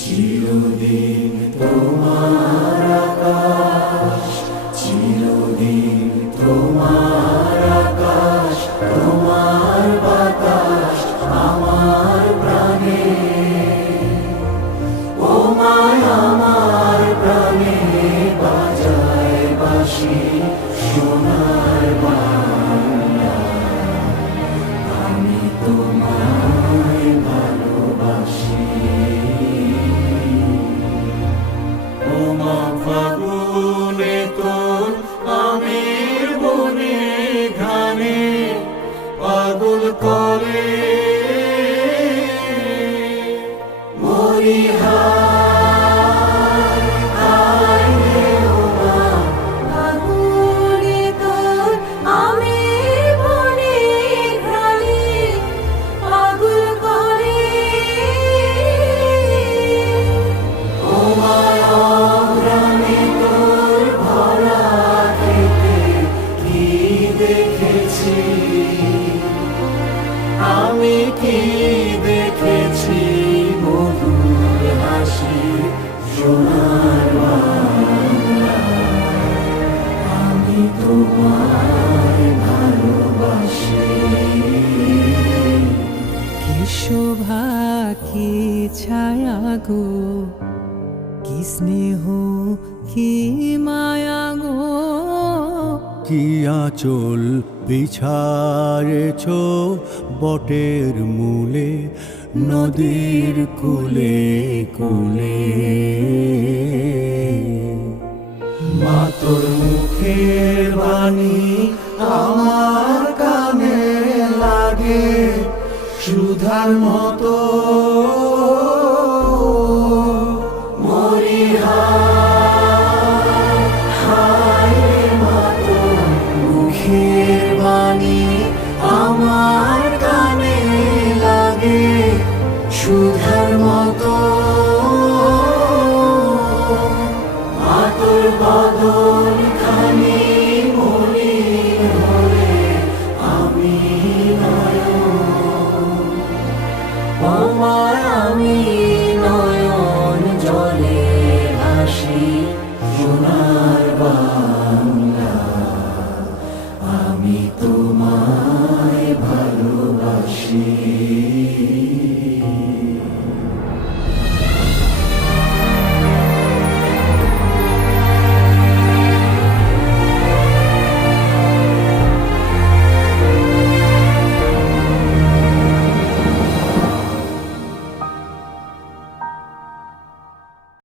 চিরদিন তোমার আকাশ, চিরদিন তোমার আকাশ, তোমার বাতাস আমার প্রাণে। ও মায় আমার প্রাণে বাজায় বাঁশি সোনার বাংলা, আমি তোমায় ভালোবাসি। ও মা ফাগুনে তোর আমের বনে ঘানে পাগল করে মরি হায় হায় রে। ও মা ফাগুনে তোর আমের বনে ঘ্রাণে পাগল করে। ও মা অঘ্রাণে তোর ভরা খেতে কি দেখেছি আমি, কি দেখেছি মধুর হাসি সোনার বাংলা, আমি তোমায় ভালোবাসি। কি শোভা কি ছায়া গো, কি স্নেহ কি মায়া গো, কি আঁচল বিছায়েছ বটের মূলে নদীর কূলে কূলে। মা তোর মুখের বাণী আমার কানে লাগে সুধার মতো, মরি হায় হায় রে। মা তোর মুখের বাণী আমার কানে লাগে সুধার মতো, মা তোর বদন খানি মনি হলে আমি নয়ন। ও মা আমি নয়ন জলে ভাসি সোনার বাংলা, আমি তো